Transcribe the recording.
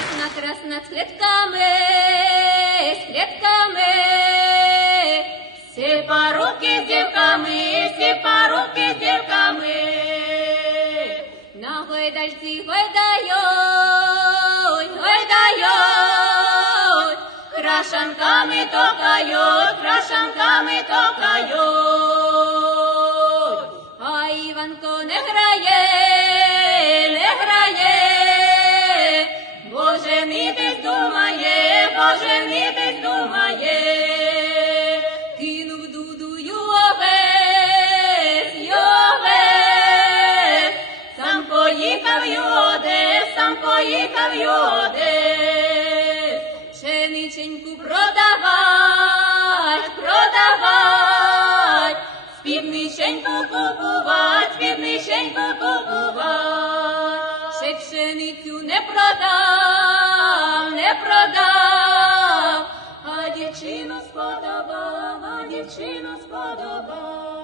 Весна красна з клетками, з клетками. Всі парубки з дівками, всі парубки з дівками. На гойдальці гойдають, гойдають. Крашанками токають, крашанками токають. А Іванко не грає, поїхав й одес. Пшениченьку продавать, продавать. Співниченьку купувать, співниченьку купувать. Ще пшеницю не продав, не продав. А дівчину сподобав, а дівчину сподобав.